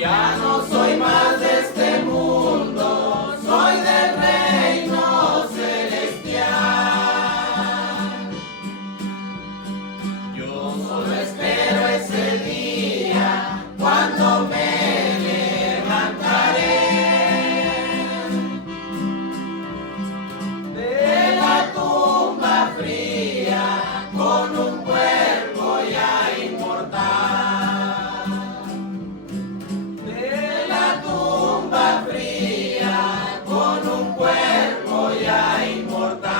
Ya no soy más de este mundo, soy del reino celestial. Yo solo espero ese día cuando me levantaré de la tumba fría con un cuerpo ya inmortal. De la tumba fría con un cuerpo ya inmortal.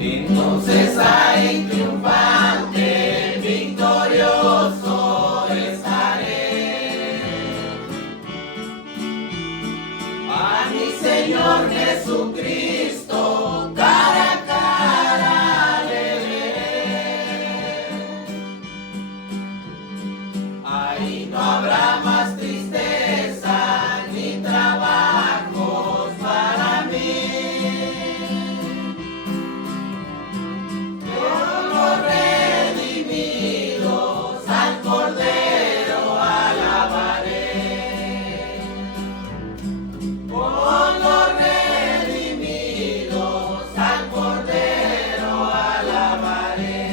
Entonces ahí triunfante, victorioso estaré. A mi Señor Jesucristo cara a cara le veré. Ahí no habrá más tristeza ni trabajos para mí. Los redimidos al Cordero alabaré. Con los redimidos al Cordero alabaré.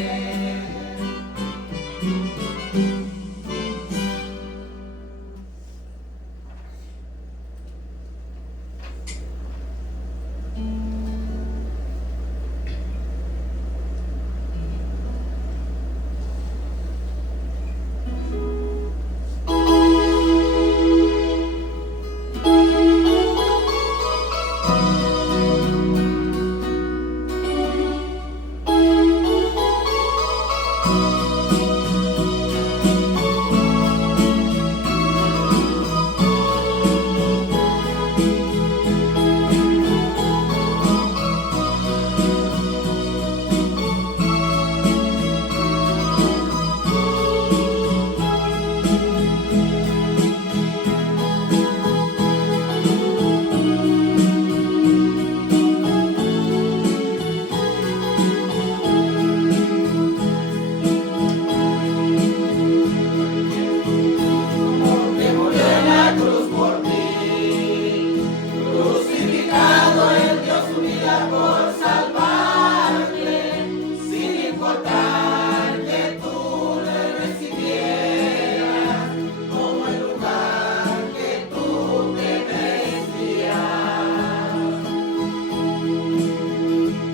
Que murió en la cruz por ti, crucificado el Dios su vida por salvarle, sin importar que tú le recibieras como el lugar que tú te merecías.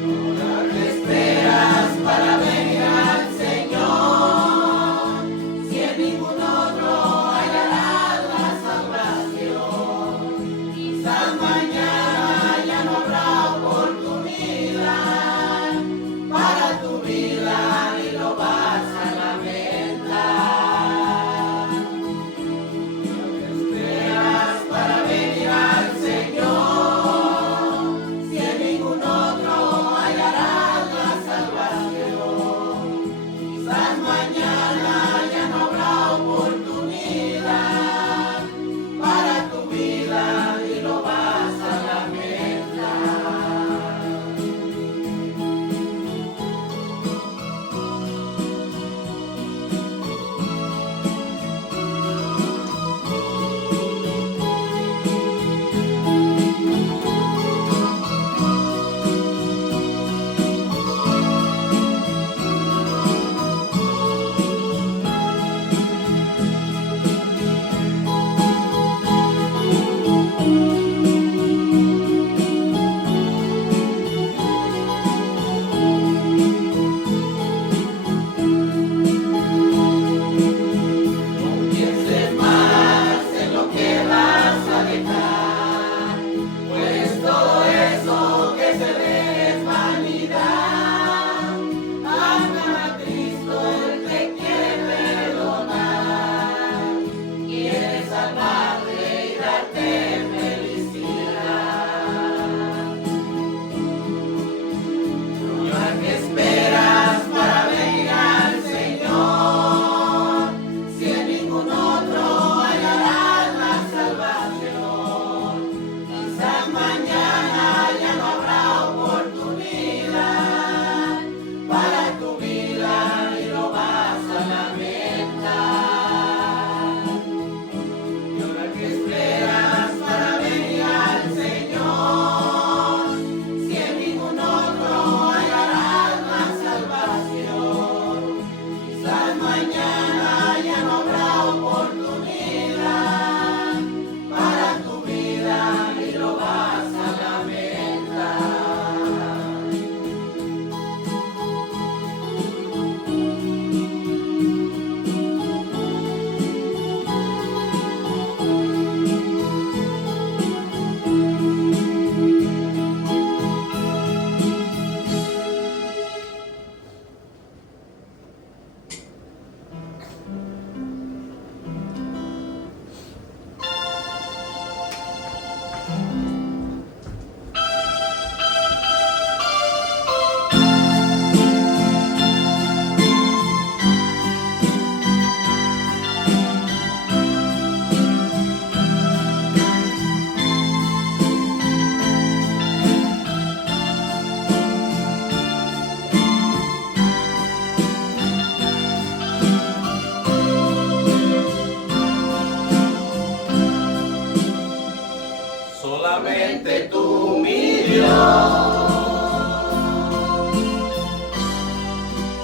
Ahora te esperas para venir al Señor, si en ningún otro hallarás la salvación. Quizás mañana ya no habrá oportunidad para tu vida y lo vas a lamentar. Te esperas para venir al Señor, si en ningún otro hallarás la salvación. Quizás mañana ya no habrá oportunidad para tu vida y lo vas solamente tú, mi Dios,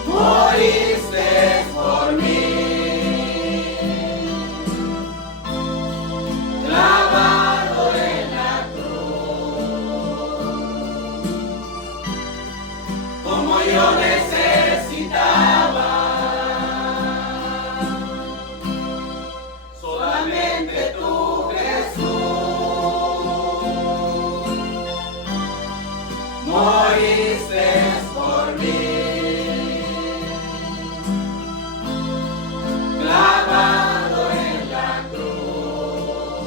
moriste por mí, clavado en la cruz, como yo necesitaba, solamente tú, Jesús, moriste por mí, clavado en la cruz,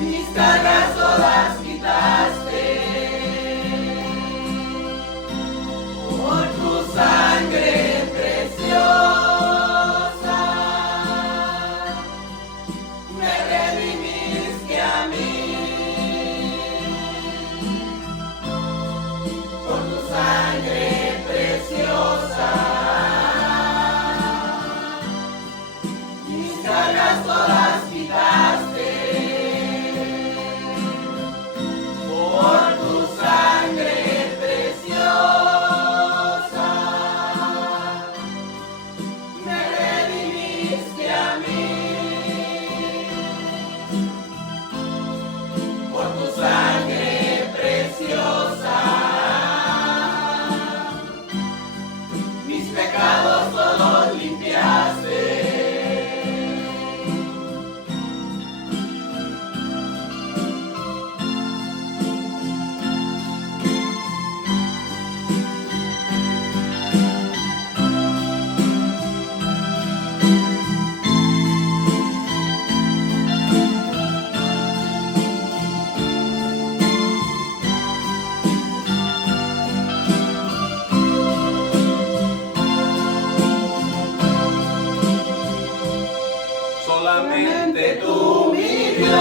mis cargas todas quitaste, por tu sangre preciosa, me redimiste a mí, por tu sangre preciosa, mis cargas todas quitaste, por tu sangre preciosa, me redimiste a mí, por tu sangre preciosa, mis pecados todos limpiaste. Solamente tú, mi Dios,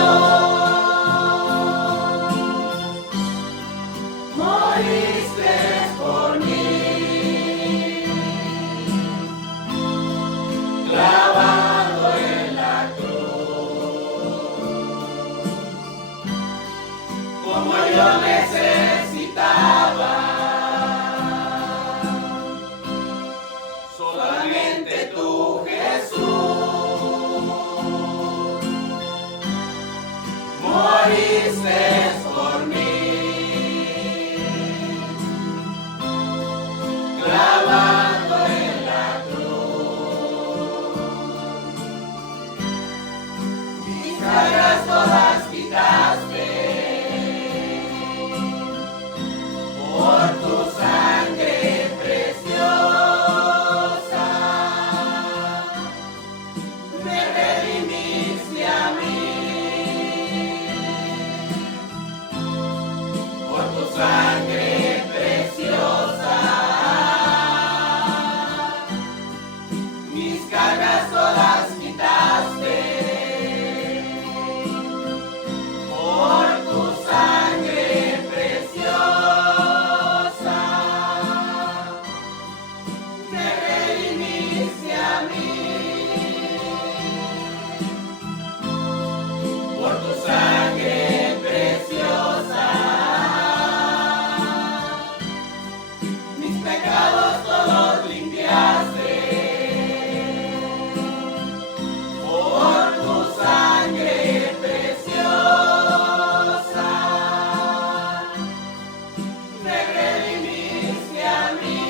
moriste por mí, clavado en la cruz, como yo necesitaba, solamente tú, Jesús, moriste por mí, clavado en la cruz, mis cargas todas quitaste, por tu sangre preciosa, me redimiste a mí, por tu sangre preciosa, mis cargas todas quitaste, por tu sangre preciosa, me redimiste a mí, por tu sangre preciosa, mis pecados todos limpiaste, por tu sangre preciosa, me redimiste a mí,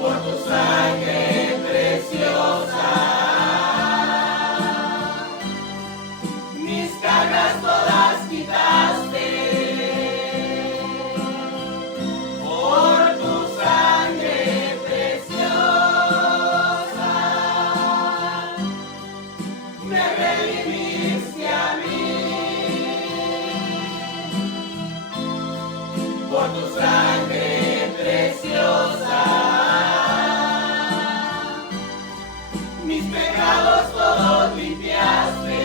por tu sangre preciosa, mis cargas todas quitaste, por tu sangre preciosa, me redimiste a mí, por tu sangre preciosa, mis pecados todos limpiaste.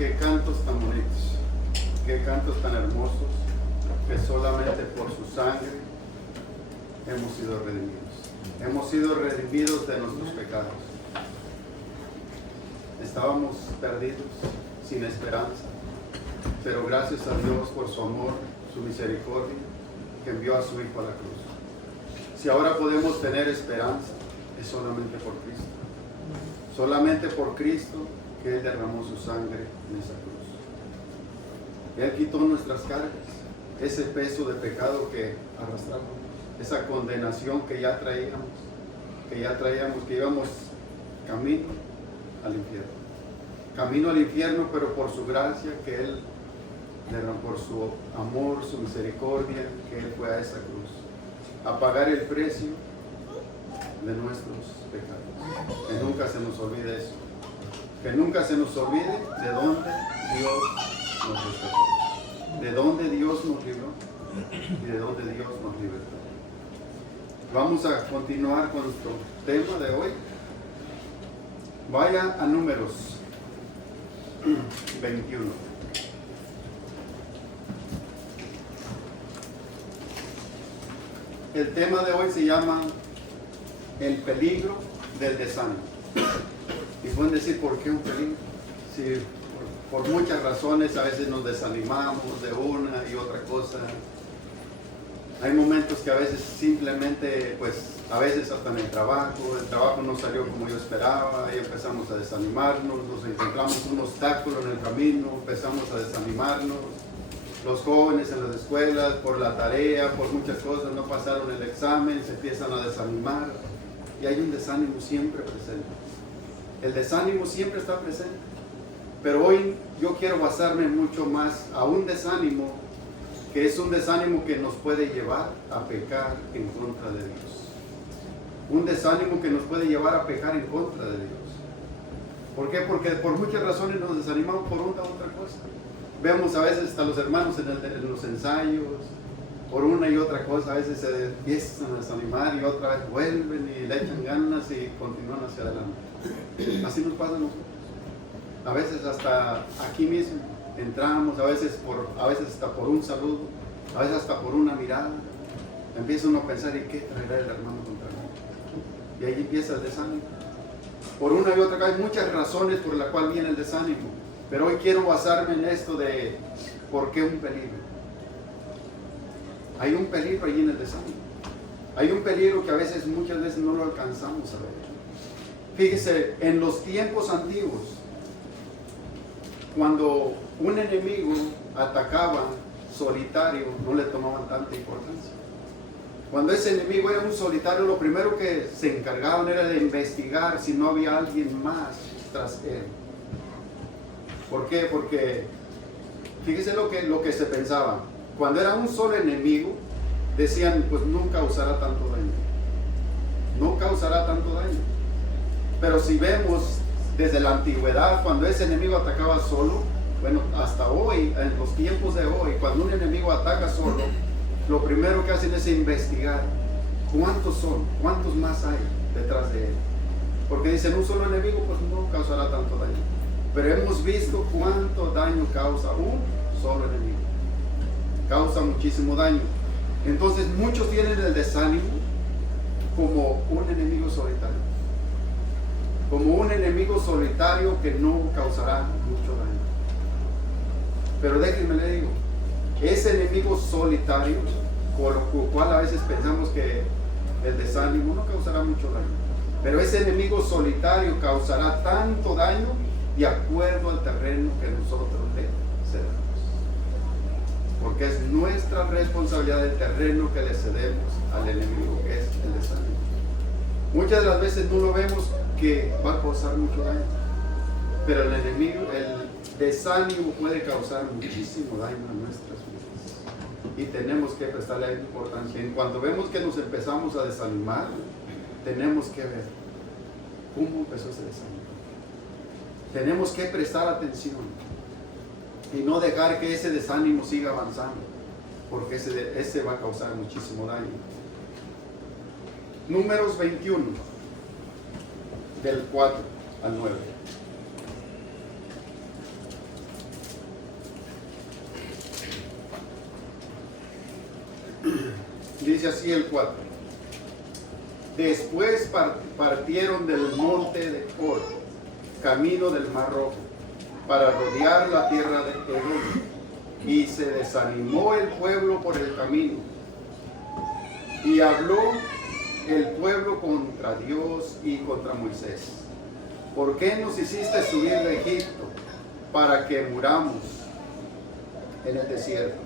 qué cantos tan bonitos, qué cantos tan hermosos, que solamente por su sangre hemos sido redimidos. Hemos sido redimidos de nuestros pecados. Estábamos perdidos, sin esperanza, pero gracias a Dios por su amor, su misericordia, que envió a su Hijo a la cruz. Si ahora podemos tener esperanza, es solamente por Cristo. Solamente por Cristo, que Él derramó su sangre en esa cruz. Él quitó nuestras cargas, ese peso de pecado que arrastramos, esa condenación que ya traíamos, que íbamos camino al infierno. Camino al infierno, pero por su gracia que Él derramó, por su amor, su misericordia, que Él fue a esa cruz a pagar el precio de nuestros pecados. Que nunca se nos olvide eso. Que nunca se nos olvide de dónde Dios nos rescató, de dónde Dios nos libró y de dónde Dios nos libertó. Vamos a continuar con nuestro tema de hoy. Vaya a Números 21. El tema de hoy se llama el peligro del desánimo. Y pueden decir, ¿por qué un peligro? Sí, por muchas razones a veces nos desanimamos de una y otra cosa. Hay momentos que a veces simplemente, pues a veces hasta en el trabajo no salió como yo esperaba y empezamos a desanimarnos, nos encontramos un obstáculo en el camino, empezamos a desanimarnos. Los jóvenes en las escuelas, por la tarea, por muchas cosas, no pasaron el examen, se empiezan a desanimar y hay un desánimo siempre presente. El desánimo siempre está presente, pero hoy yo quiero basarme mucho más a un desánimo que es un desánimo que nos puede llevar a pecar en contra de Dios. Un desánimo que nos puede llevar a pecar en contra de Dios. ¿Por qué? Porque por muchas razones nos desanimamos por una u otra cosa. Vemos a veces hasta los hermanos en los ensayos, por una y otra cosa, a veces se empiezan a desanimar y otra vez vuelven y le echan ganas y continúan hacia adelante. Así nos pasa a nosotros. A veces hasta aquí mismo entramos, a veces hasta por un saludo, a veces hasta por una mirada. Empieza uno a pensar, ¿y qué traerá el hermano contra mí? Y ahí empieza el desánimo. Por una y otra cosa, hay muchas razones por las cuales viene el desánimo. Pero hoy quiero basarme en esto de ¿por qué un peligro? Hay un peligro allí en el desánimo. Hay un peligro que muchas veces no lo alcanzamos a ver. Fíjese, en los tiempos antiguos, cuando un enemigo atacaba solitario, no le tomaban tanta importancia. Cuando ese enemigo era un solitario, lo primero que se encargaban era de investigar si no había alguien más tras él. ¿Por qué? Porque fíjese lo que se pensaba. Cuando era un solo enemigo, decían, pues no causará tanto daño. No causará tanto daño. Pero si vemos desde la antigüedad, cuando ese enemigo atacaba solo, bueno, hasta hoy, en los tiempos de hoy, cuando un enemigo ataca solo, lo primero que hacen es investigar cuántos son, cuántos más hay detrás de él. Porque dicen, un solo enemigo, pues no causará tanto daño. Pero hemos visto cuánto daño causa un solo enemigo. Causa muchísimo daño. Entonces muchos tienen el desánimo como un enemigo solitario. Como un enemigo solitario que no causará mucho daño. Pero déjenme le digo, ese enemigo solitario, por lo cual a veces pensamos que el desánimo no causará mucho daño. Pero ese enemigo solitario causará tanto daño de acuerdo al terreno que nosotros le cedemos. Porque es nuestra responsabilidad el terreno que le cedemos al enemigo, que es el desánimo. Muchas de las veces no lo vemos que va a causar mucho daño, pero el desánimo puede causar muchísimo daño a nuestras vidas. Y tenemos que prestarle importancia. En cuanto vemos que nos empezamos a desanimar, tenemos que ver cómo empezó ese desánimo. Tenemos que prestar atención y no dejar que ese desánimo siga avanzando, porque ese va a causar muchísimo daño. Números 21, del 4 al 9. Dice así el 4. Después partieron del monte de Hor, camino del Mar Rojo, para rodear la tierra de Edom. Y se desanimó el pueblo por el camino. Y habló el pueblo contra Dios y contra Moisés. ¿Por qué nos hiciste subir de Egipto para que muramos en el desierto?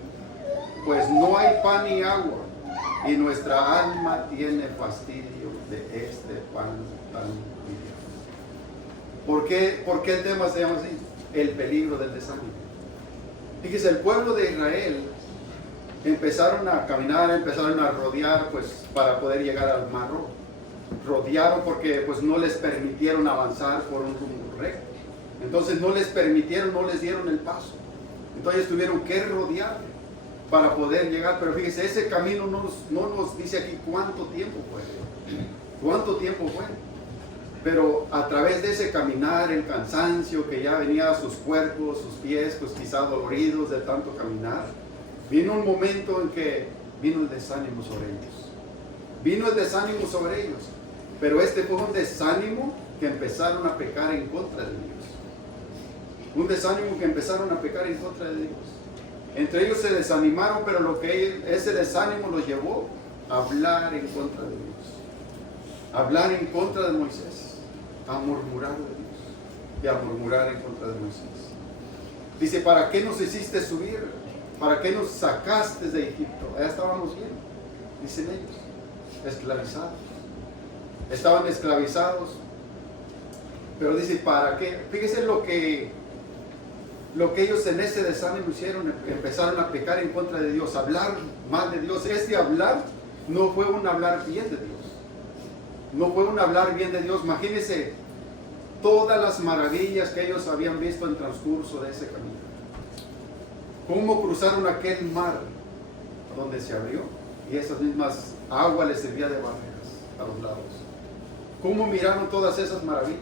Pues no hay pan ni agua, y nuestra alma tiene fastidio de este pan tan liviano. ¿Por qué el tema se llama así? El peligro del desánimo. Fíjese, el pueblo de Israel empezaron a caminar, empezaron a rodear, pues, para poder llegar al Mar Rojo. Rodearon porque pues no les permitieron avanzar por un rumbo recto. Entonces no les permitieron, no les dieron el paso. Entonces tuvieron que rodear para poder llegar. Pero fíjese, ese camino no nos dice aquí cuánto tiempo fue. ¿Cuánto tiempo fue? Pero a través de ese caminar, el cansancio que ya venía a sus cuerpos, sus pies, pues quizá doloridos de tanto caminar, vino un momento en que vino el desánimo sobre ellos. Vino el desánimo sobre ellos. Pero este fue un desánimo que empezaron a pecar en contra de Dios. Un desánimo que empezaron a pecar en contra de Dios. Entre ellos se desanimaron, pero ese desánimo los llevó a hablar en contra de Dios. A hablar en contra de Moisés. A murmurar de Dios. Y a murmurar en contra de Moisés. Dice, ¿para qué nos hiciste subir? ¿Para qué nos sacaste de Egipto? Allá estábamos bien, dicen ellos, esclavizados. Estaban esclavizados. Pero dice, ¿para qué? Fíjese lo que ellos en ese desánimo hicieron. Empezaron a pecar en contra de Dios, a hablar mal de Dios. Este hablar no fue un hablar bien de Dios. No fue un hablar bien de Dios. Imagínense todas las maravillas que ellos habían visto en el transcurso de ese camino. Cómo cruzaron aquel mar donde se abrió y esas mismas aguas les servían de barreras a los lados. Cómo miraron todas esas maravillas.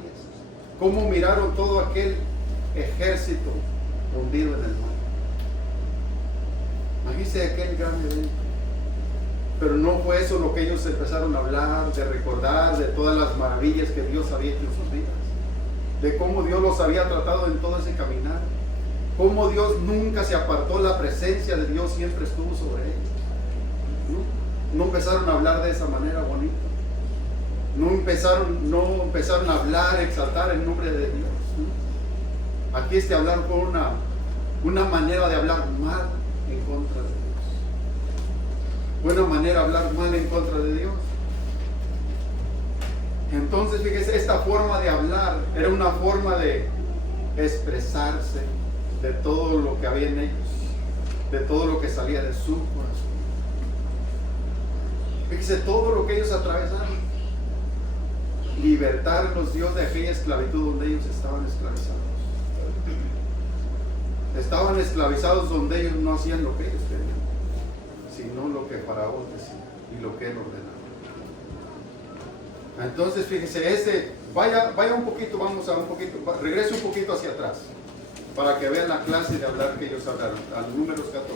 Cómo miraron todo aquel ejército hundido en el mar. Imagínense aquel gran evento. Pero no fue eso lo que ellos empezaron a hablar, de recordar, de todas las maravillas que Dios había hecho en sus vidas. De cómo Dios los había tratado en todo ese caminar. Cómo Dios nunca se apartó, la presencia de Dios siempre estuvo sobre ellos. No empezaron a hablar de esa manera bonita. No empezaron a hablar, exaltar el nombre de Dios. Aquí hablar fue una manera de hablar mal en contra de Dios. Una manera de hablar mal en contra de Dios. Entonces, fíjese, esta forma de hablar era una forma de expresarse de todo lo que había en ellos, de todo lo que salía de su corazón. Fíjese todo lo que ellos atravesaron. Libertarlos Dios de aquella esclavitud donde ellos estaban esclavizados. Estaban esclavizados donde ellos no hacían lo que ellos querían, sino lo que Faraón decía y lo que él ordenaba. Entonces fíjese, vaya un poquito, regrese un poquito hacia atrás, para que vean la clase de hablar que ellos hablaron, al Números 14.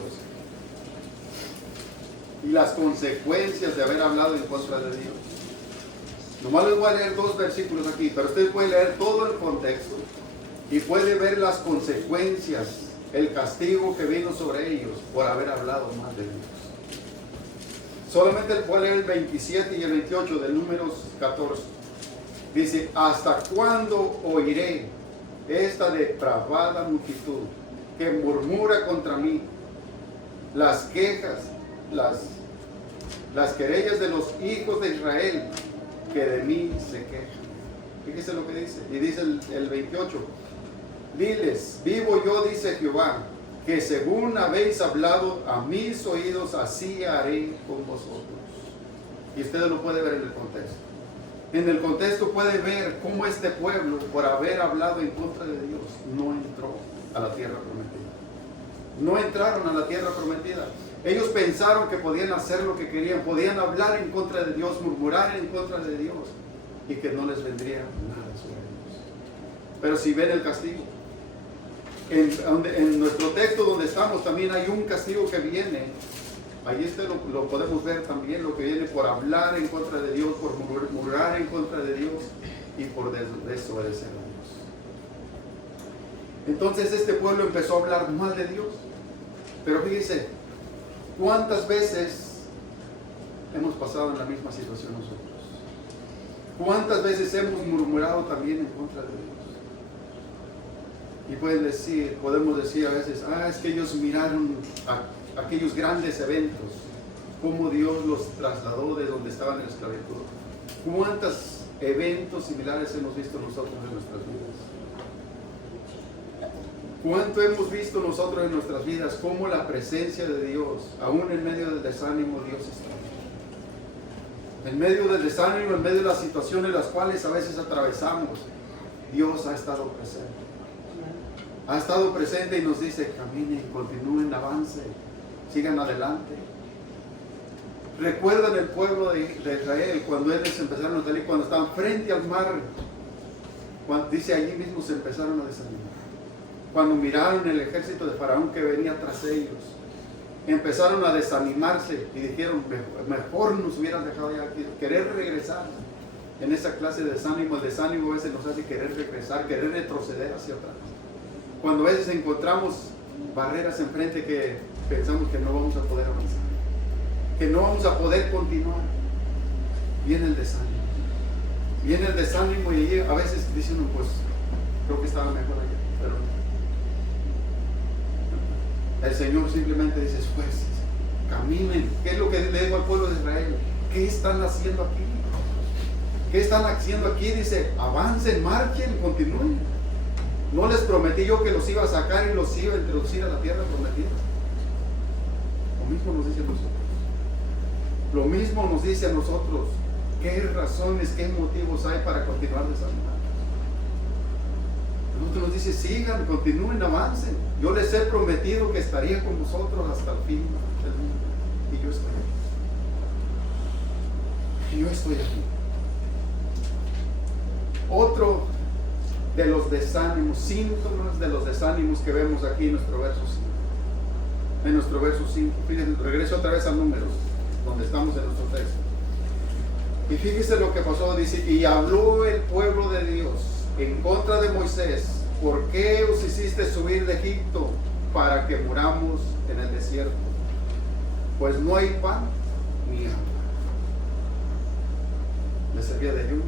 Y las consecuencias de haber hablado en contra de Dios. Nomás les voy a leer 2 versículos aquí, pero usted puede leer todo el contexto y puede ver las consecuencias, el castigo que vino sobre ellos por haber hablado mal de Dios. Solamente voy a leer el 27 y el 28 del Números 14. Dice, ¿hasta cuándo oiré esta depravada multitud que murmura contra mí? Las quejas, las querellas de los hijos de Israel que de mí se quejan. Fíjese lo que dice. Y dice el 28. Diles, vivo yo, dice Jehová, que según habéis hablado a mis oídos, así haré con vosotros. Y ustedes lo pueden ver en el contexto. En el contexto puede ver cómo este pueblo, por haber hablado en contra de Dios, no entró a la tierra prometida. No entraron a la tierra prometida. Ellos pensaron que podían hacer lo que querían, podían hablar en contra de Dios, murmurar en contra de Dios, y que no les vendría nada sobre ellos. Pero si ven el castigo, en nuestro texto donde estamos también hay un castigo que viene Ahí lo podemos ver también, lo que viene por hablar en contra de Dios, por murmurar en contra de Dios y por desobedecer a Dios. Entonces este pueblo empezó a hablar mal de Dios. Pero fíjense, ¿cuántas veces hemos pasado en la misma situación nosotros? ¿Cuántas veces hemos murmurado también en contra de Dios? Y podemos decir a veces, es que ellos miraron aquellos grandes eventos, cómo Dios los trasladó de donde estaban en la esclavitud. ¿Cuántos eventos similares hemos visto nosotros en nuestras vidas? ¿Cuánto hemos visto nosotros en nuestras vidas cómo la presencia de Dios, aún en medio del desánimo, Dios está? En medio del desánimo, en medio de las situaciones las cuales a veces atravesamos, Dios ha estado presente. Ha estado presente y nos dice, caminen, continúen, avance, sigan adelante. ¿Recuerdan el pueblo de Israel cuando ellos empezaron a salir, cuando estaban frente al mar? Dice, allí mismo se empezaron a desanimar. Cuando miraron el ejército de Faraón que venía tras ellos, empezaron a desanimarse y dijeron, mejor nos hubieran dejado ya aquí, querer regresar. En esa clase de desánimo, el desánimo a veces nos hace querer regresar, querer retroceder hacia atrás. Cuando a veces encontramos barreras enfrente que pensamos que no vamos a poder avanzar, que no vamos a poder continuar, viene el desánimo. Viene el desánimo y a veces dicen, pues creo que estaba mejor allá, pero el Señor simplemente dice, pues, caminen. ¿Qué es lo que le digo al pueblo de Israel? ¿Qué están haciendo aquí? ¿Qué están haciendo aquí? Dice, avancen, marchen, continúen. ¿No les prometí yo que los iba a sacar y los iba a introducir a la tierra prometida? Lo mismo nos dice a nosotros. Lo mismo nos dice a nosotros. ¿Qué razones, qué motivos hay para continuar desanimados? Nosotros nos dice, sigan, continúen, avancen. Yo les he prometido que estaría con vosotros hasta el fin del mundo. Y yo estoy aquí. Y yo estoy aquí. Otro de los desánimos, síntomas de los desánimos que vemos aquí en nuestro verso 5. En nuestro verso 5. Fíjense, regreso otra vez a Números, donde estamos en nuestro texto. Y fíjense lo que pasó, dice, y habló el pueblo de Dios en contra de Moisés, ¿por qué os hiciste subir de Egipto para que muramos en el desierto? Pues no hay pan ni agua. Les servía de ayuno.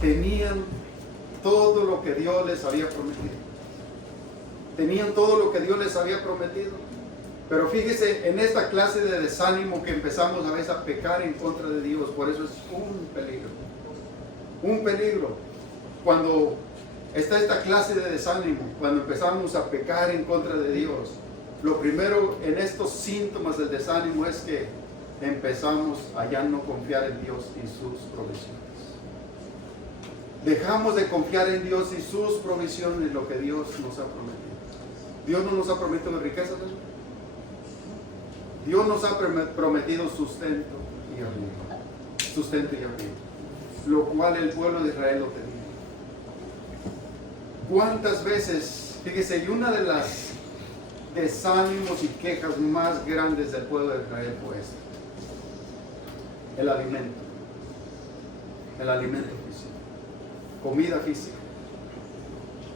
Tenían todo lo que Dios les había prometido. Tenían todo lo que Dios les había prometido. Pero fíjese, en esta clase de desánimo que empezamos a veces a pecar en contra de Dios, por eso es un peligro. Un peligro. Cuando está esta clase de desánimo, cuando empezamos a pecar en contra de Dios, lo primero en estos síntomas del desánimo es que empezamos a ya no confiar en Dios y sus provisiones. Dejamos de confiar en Dios y sus provisiones, lo que Dios nos ha prometido. Dios no nos ha prometido riquezas, ¿no? Dios nos ha prometido sustento y abrigo. Sustento y abrigo. Lo cual el pueblo de Israel lo tenía. ¿Cuántas veces? Fíjese, y una de las desánimos y quejas más grandes del pueblo de Israel fue esta: el alimento. El alimento físico. Comida física.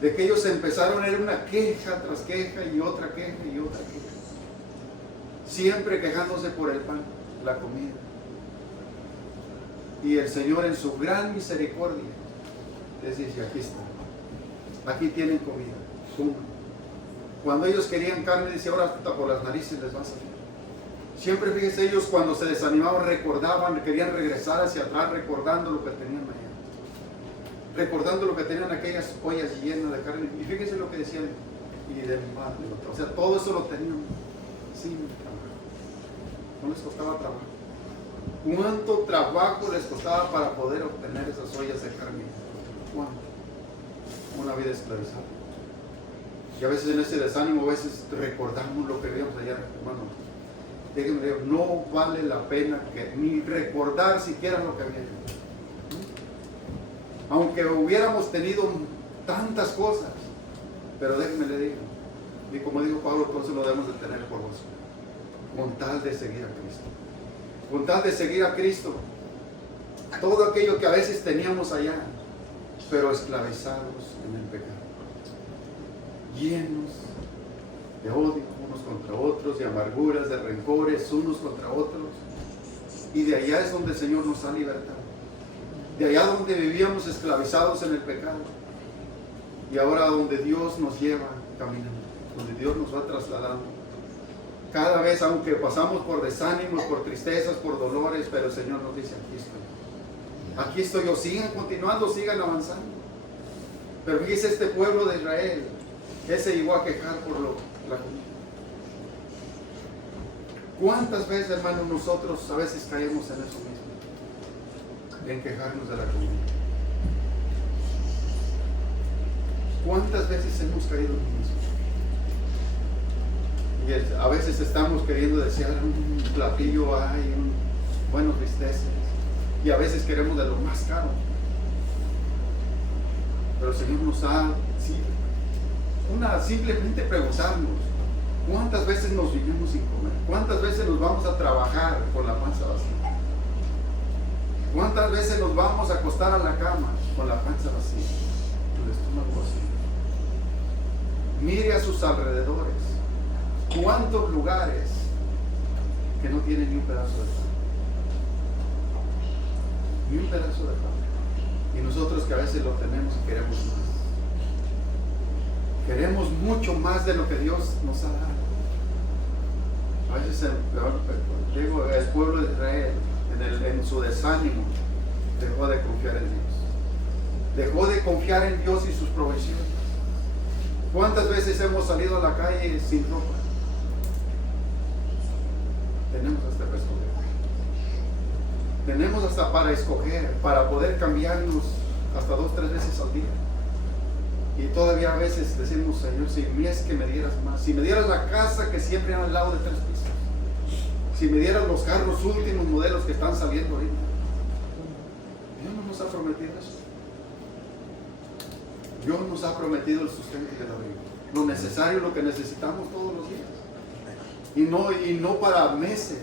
De que ellos empezaron a ir una queja tras queja y otra queja y otra queja. Siempre quejándose por el pan, la comida. Y el Señor en su gran misericordia les dice, aquí está. Aquí tienen comida. Coman. Cuando ellos querían carne, dice, ahora hasta por las narices les va a salir. Siempre, fíjense, ellos cuando se desanimaban recordaban, querían regresar hacia atrás recordando lo que tenían allá. Recordando lo que tenían aquellas ollas llenas de carne. Y fíjense lo que decían, y del mal. O sea, todo eso lo tenían sin trabajo. No les costaba trabajo. ¿Cuánto trabajo les costaba para poder obtener esas ollas de carne? ¿Cuánto? Una vida esclavizada. Y a veces en ese desánimo, a veces recordamos lo que vimos allá, hermano. Déjenme decir, no vale la pena ni recordar siquiera lo que viene. Aunque hubiéramos tenido tantas cosas, pero déjenme le digo, Y como dijo Pablo, todo eso lo debemos de tener por gozo, con tal de seguir a Cristo. Con tal de seguir a Cristo, todo aquello que a veces teníamos allá, pero esclavizados en el pecado, llenos de odio unos contra otros, de amarguras, de rencores unos contra otros. Y de allá es donde el Señor nos ha libertado. De allá donde vivíamos esclavizados en el pecado. Y ahora donde Dios nos lleva caminando, donde Dios nos va trasladando. Cada vez, aunque pasamos por desánimos, por tristezas, por dolores, pero el Señor nos dice, aquí estoy. Aquí estoy yo. Sigan continuando, sigan avanzando. Pero fíjese, este pueblo de Israel, él se llegó a quejar por la comida. ¿Cuántas veces, hermanos, nosotros a veces caemos en eso mismo? En quejarnos de la comida. ¿Cuántas veces hemos caído en lo mismo? Y a veces estamos queriendo desear un platillo, buenos bisteces, y a veces queremos de lo más caro. Pero el Señor nos ha, simplemente preguntarnos, ¿cuántas veces nos vivimos sin comer? ¿Cuántas veces nos vamos a trabajar con la panza vacía? ¿Cuántas veces nos vamos a acostar a la cama con la panza vacía? El estómago vacío. Mire a sus alrededores. ¿Cuántos lugares que no tienen ni un pedazo de pan? Ni un pedazo de pan. Y nosotros que a veces lo tenemos y queremos más. Queremos mucho más de lo que Dios nos ha dado. A veces el pueblo de Israel, en su desánimo, dejó de confiar en Dios. Dejó de confiar en Dios y sus provisiones. ¿Cuántas veces hemos salido a la calle sin ropa? Tenemos hasta para escoger. Tenemos hasta para escoger, para poder cambiarnos hasta 2 o 3 veces al día. Y todavía a veces decimos, Señor, si es que me dieras más, si me dieras la casa que siempre hay al lado de 3 pisos, si me dieras los carros últimos modelos que están saliendo ahorita. Dios no nos ha prometido eso. Dios nos ha prometido el sustento de la vida, lo necesario, lo que necesitamos todos los días. Y no para meses,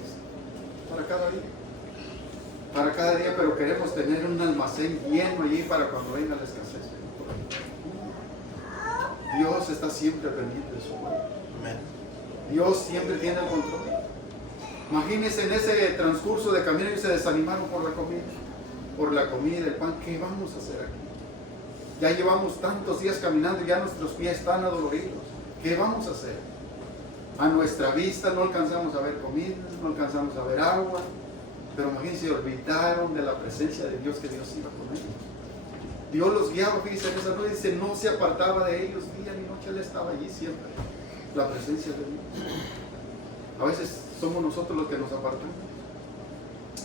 para cada día. Para cada día, pero queremos tener un almacén lleno allí para cuando venga la escasez. Dios está siempre pendiente de su pueblo. Dios siempre tiene el control. Imagínense en ese transcurso de camino y se desanimaron por la comida, el pan. ¿Qué vamos a hacer aquí? Ya llevamos tantos días caminando y ya nuestros pies están adoloridos. ¿Qué vamos a hacer? A nuestra vista no alcanzamos a ver comida, no alcanzamos a ver agua, pero imagínense, olvidaron de la presencia de Dios, que Dios iba con ellos. Dios los guiaba, fíjense, en esa noche dice, no se apartaba de ellos día ni noche, Él estaba allí siempre. La presencia de Dios. A veces somos nosotros los que nos apartamos.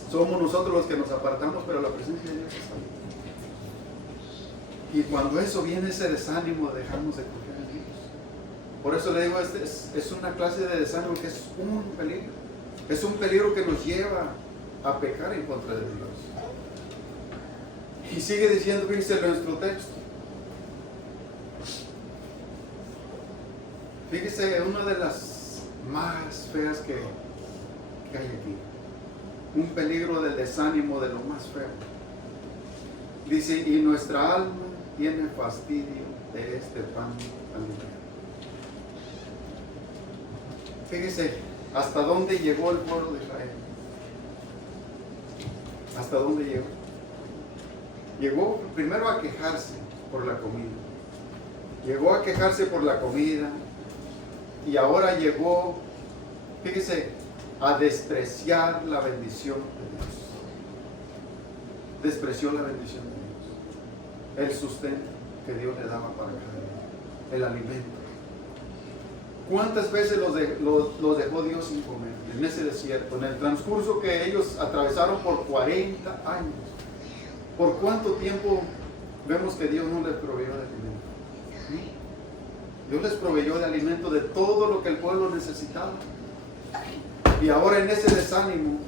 Somos nosotros los que nos apartamos, pero la presencia de Dios está allí. Y cuando eso viene, ese desánimo, dejamos de confiar en Dios. Por eso le digo, es una clase de desánimo que es un peligro. Es un peligro que nos lleva a pecar en contra de Dios. Y sigue diciendo, fíjense nuestro texto. Fíjese, una de las más feas que hay aquí. Un peligro del desánimo, de lo más feo. Dice, y nuestra alma tiene fastidio de este pan alimento. Fíjese, hasta dónde llegó el pueblo de Israel. ¿Hasta dónde llegó? Llegó primero a quejarse por la comida. Llegó a quejarse por la comida. Y ahora llegó, fíjese, a despreciar la bendición de Dios. Despreció la bendición de Dios. El sustento que Dios le daba para cada día. El alimento. ¿Cuántas veces los dejó Dios sin comer en ese desierto? En el transcurso que ellos atravesaron por 40 años. ¿Por cuánto tiempo vemos que Dios no les proveyó de alimento? ¿Sí? Dios les proveyó de alimento, de todo lo que el pueblo necesitaba. Y ahora en ese desánimo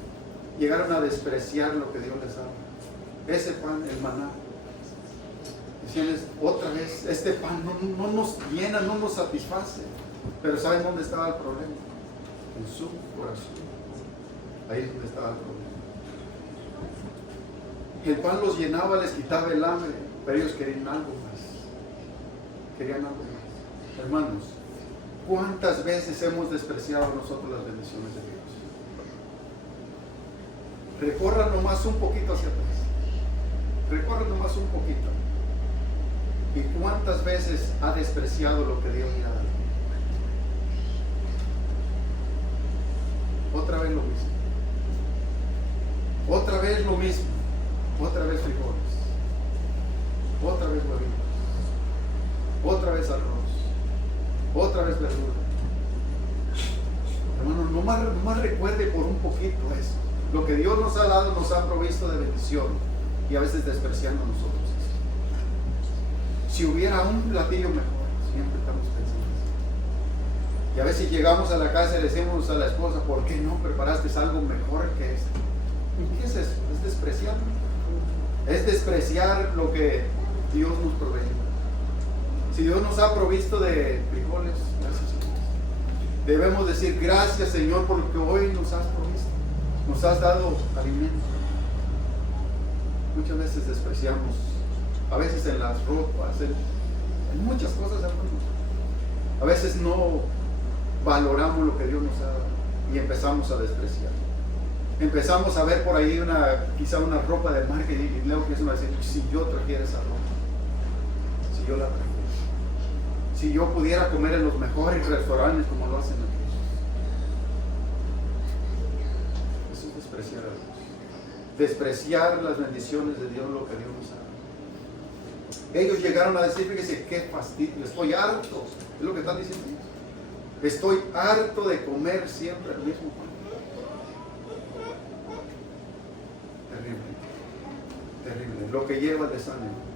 llegaron a despreciar lo que Dios les daba. Ese pan, el maná. Decían otra vez, este pan no nos llena, no nos satisface. Pero ¿saben dónde estaba el problema? En su corazón. Ahí es donde estaba el problema. El pan los llenaba, les quitaba el hambre, pero ellos querían algo más. Querían algo más. Hermanos, ¿cuántas veces hemos despreciado nosotros las bendiciones de Dios? Recorran nomás un poquito hacia atrás. Recorran nomás un poquito. ¿Y cuántas veces ha despreciado lo que Dios le ha dado? Otra vez lo mismo. Otra vez lo mismo. Otra vez frijoles. Otra vez huevitos. Otra vez arroz. Otra vez verdura. Hermano, nomás recuerde por un poquito eso. Lo que Dios nos ha dado, nos ha provisto de bendición. Y a veces despreciando nosotros eso. Si hubiera un platillo mejor, siempre estamos pensando eso. Y a veces llegamos a la casa y le decimos a la esposa, ¿por qué no preparaste algo mejor que esto? ¿Qué es eso? Es despreciar. Es despreciar lo que Dios nos provee. Si Dios nos ha provisto de frijoles, gracias a Dios. Debemos decir gracias, Señor, por lo que hoy nos has provisto. Nos has dado alimento. Muchas veces despreciamos, a veces en las ropas, en muchas cosas, hermanos. A veces no valoramos lo que Dios nos ha dado y empezamos a despreciar. Empezamos a ver por ahí quizá una ropa de marca y luego empiezan a decir, si yo trajera esa ropa, si yo la trajera, si yo pudiera comer en los mejores restaurantes como lo hacen aquí. Eso es despreciar a Dios. Despreciar las bendiciones de Dios, lo que Dios nos ha dado. Ellos llegaron a decir, fíjese, qué fastidio, estoy harto, es lo que están diciendo ellos. Estoy harto de comer siempre el mismo pan. Terrible, lo que lleva al desánimo.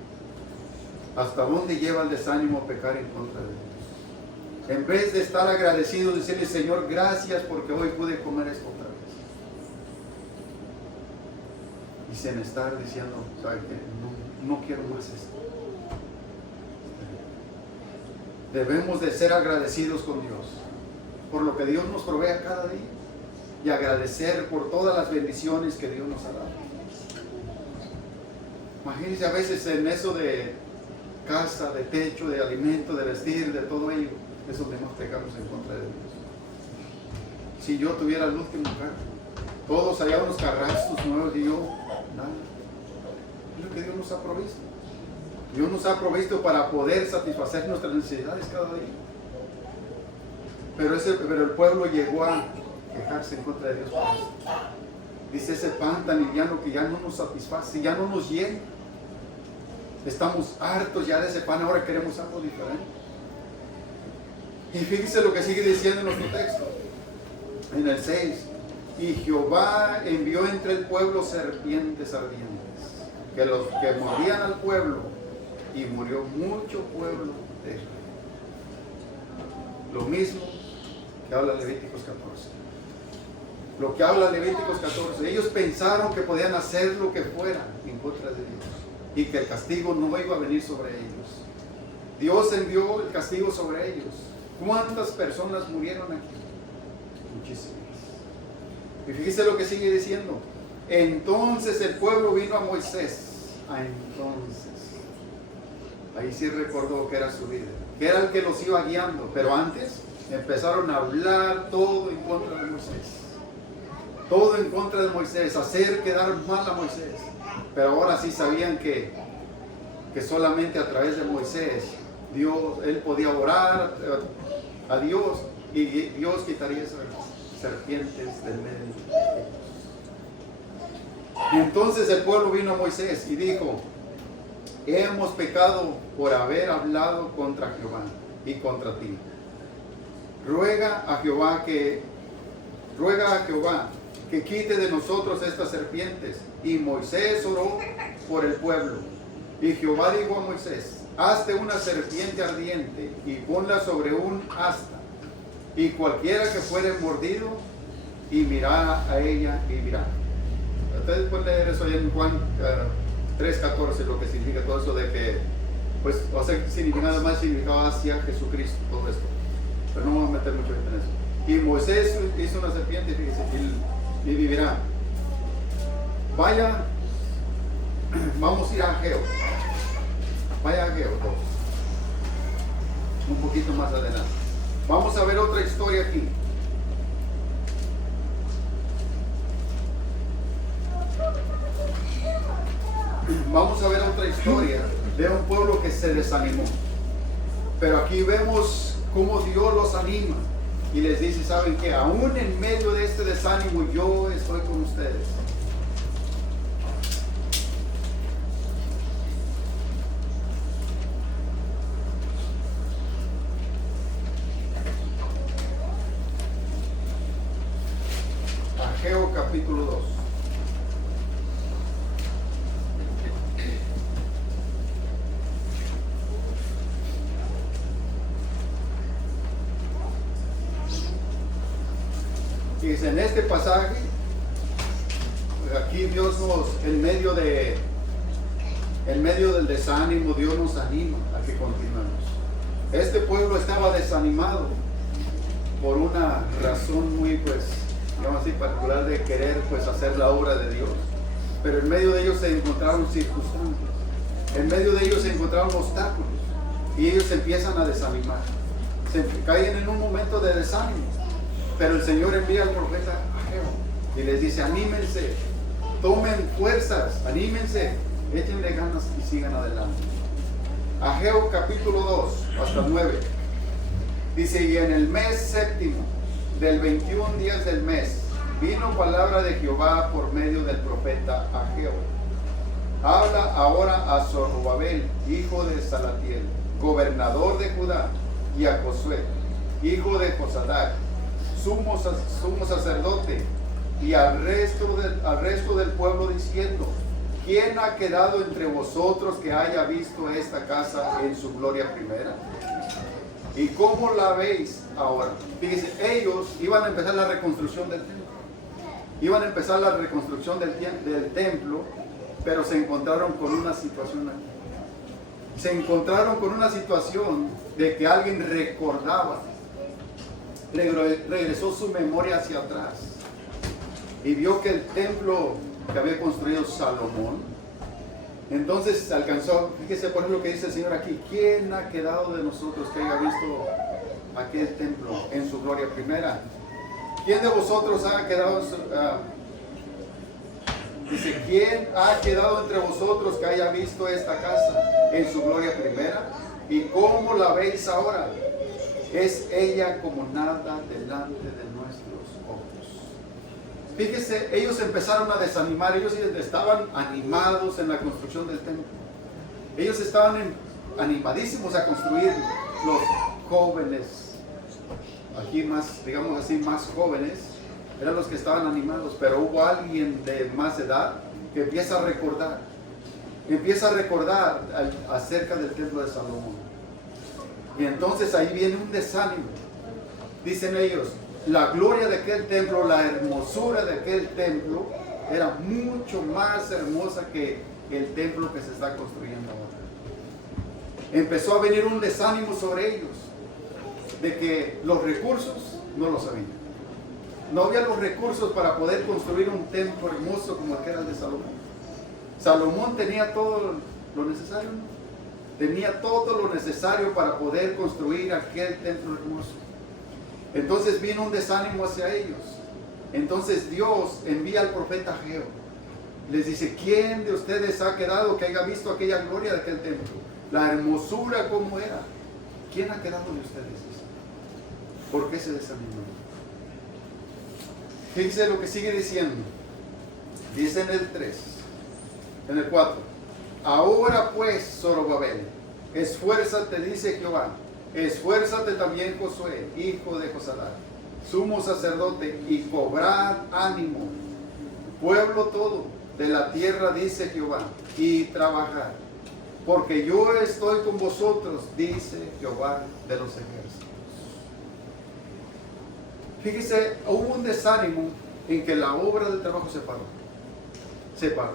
¿Hasta dónde lleva el desánimo pecar en contra de Dios? En vez de estar agradecidos, decirle, Señor, gracias porque hoy pude comer esto otra vez. Y sin estar diciendo, ¿sabe qué? No quiero más esto. Debemos de ser agradecidos con Dios por lo que Dios nos provee a cada día y agradecer por todas las bendiciones que Dios nos ha dado. Imagínense a veces en eso de casa, de techo, de alimento, de vestir, de todo ello, es donde más pecamos en contra de Dios. Si yo tuviera el último carro, todos allá unos carrazos nuevos y yo, nada. Es lo que Dios nos ha provisto. Dios nos ha provisto para poder satisfacer nuestras necesidades cada día. Pero el pueblo llegó a quejarse en contra de Dios por esto. Dice, ese pan tan liviano que ya no nos satisface, ya no nos llena. Estamos hartos ya de ese pan, ahora queremos algo diferente. Y fíjense lo que sigue diciendo en nuestro texto, en el 6. Y Jehová envió entre el pueblo serpientes ardientes, que los que mordían al pueblo, y murió mucho pueblo de Israel. Lo mismo que habla Levíticos 14. Lo que habla Levíticos 14. Ellos pensaron que podían hacer lo que fuera en contra de Dios y que el castigo no iba a venir sobre ellos. Dios envió el castigo sobre ellos. ¿Cuántas personas murieron aquí? Muchísimas. Y fíjese lo que sigue diciendo. Entonces el pueblo vino a Moisés. Entonces. Ahí sí recordó que era su líder, que era el que los iba guiando. Pero antes empezaron a hablar todo en contra de Moisés. Todo en contra de Moisés, hacer quedar mal a Moisés. Pero ahora sí sabían que solamente a través de Moisés, él podía orar a Dios y Dios quitaría esas serpientes del medio. Y entonces el pueblo vino a Moisés y dijo, hemos pecado por haber hablado contra Jehová y contra ti. Ruega a Jehová que quite de nosotros estas serpientes. Y Moisés oró por el pueblo. Y Jehová dijo a Moisés, hazte una serpiente ardiente y ponla sobre un asta. Y cualquiera que fuere mordido, y mirará a ella y vivirá. Ustedes pueden leer eso ahí en Juan 3:14, lo que significa todo eso de que, pues, o sea, significaba más, significaba hacia Jesucristo, todo esto. pero no vamos a meter mucho en eso. Y Moisés hizo una serpiente, fíjese, y vivirá. Vaya, vamos a ir a Ageo. Vaya a Ageo, todos. Un poquito más adelante. Vamos a ver otra historia aquí. Vamos a ver otra historia de un pueblo que se desanimó. Pero aquí vemos cómo Dios los anima y les dice, ¿saben qué? Aún en medio de este desánimo yo estoy con ustedes. Ageo capítulo 2. Dice, en este pasaje, aquí Dios nos, en medio del desánimo, Dios nos anima a que continuemos. Este pueblo estaba desanimado por una razón muy, pues, digamos así, particular de querer, pues, hacer la obra de Dios. Pero en medio de ellos se encontraron circunstancias, en medio de ellos se encontraron obstáculos y ellos se empiezan a desanimar. Se caen en un momento de desánimo. Pero el Señor envía al profeta Ageo y les dice, anímense, tomen fuerzas, anímense, échenle ganas y sigan adelante. Ageo capítulo 2 hasta 9. Dice, y en el mes séptimo del 21 días del mes vino palabra de Jehová por medio del profeta Ageo. Habla ahora a Zorobabel, hijo de Salatiel, gobernador de Judá, y a Josué, hijo de Josadac, sumo sacerdote, y al resto del pueblo diciendo, ¿quién ha quedado entre vosotros que haya visto esta casa en su gloria primera? ¿Y cómo la veis ahora? Fíjense, ellos iban a empezar la reconstrucción del templo. Iban a empezar la reconstrucción del templo, pero se encontraron con una situación aquí. Se encontraron con una situación de que alguien recordaba, regresó su memoria hacia atrás y vio que el templo que había construido Salomón, entonces alcanzó, fíjese por ejemplo lo que dice el Señor aquí, ¿quién ha quedado de nosotros que haya visto aquel templo en su gloria primera? ¿Quién de vosotros ha quedado, dice, ¿quién ha quedado entre vosotros que haya visto esta casa en su gloria primera? ¿Y cómo la veis ahora? Es ella como nada delante de nuestros ojos. Fíjese, ellos empezaron a desanimar, ellos estaban animados en la construcción del templo. Ellos estaban animadísimos a construir, los jóvenes, aquí más, digamos así, más jóvenes, eran los que estaban animados, pero hubo alguien de más edad que empieza a recordar acerca del templo de Salomón. Y entonces ahí viene un desánimo. Dicen ellos, la gloria de aquel templo, la hermosura de aquel templo era mucho más hermosa que el templo que se está construyendo ahora. Empezó a venir un desánimo sobre ellos de que los recursos no los había. No había los recursos para poder construir un templo hermoso como el que era el de Salomón. Salomón tenía todo lo necesario, ¿no? Tenía todo lo necesario para poder construir aquel templo hermoso. Entonces vino un desánimo hacia ellos. Entonces Dios envía al profeta Ageo. Les dice, ¿quién de ustedes ha quedado que haya visto aquella gloria de aquel templo? La hermosura como era. ¿Quién ha quedado de ustedes? ¿Por qué se desanimó? Fíjense lo que sigue diciendo. Dice en el 3, en el 4. Ahora pues, Zorobabel, esfuérzate, dice Jehová, esfuérzate también Josué, hijo de Josadac, sumo sacerdote, y cobrad ánimo, pueblo todo de la tierra, dice Jehová, y trabajad, porque yo estoy con vosotros, dice Jehová de los ejércitos. Fíjese, hubo un desánimo en que la obra del trabajo se paró.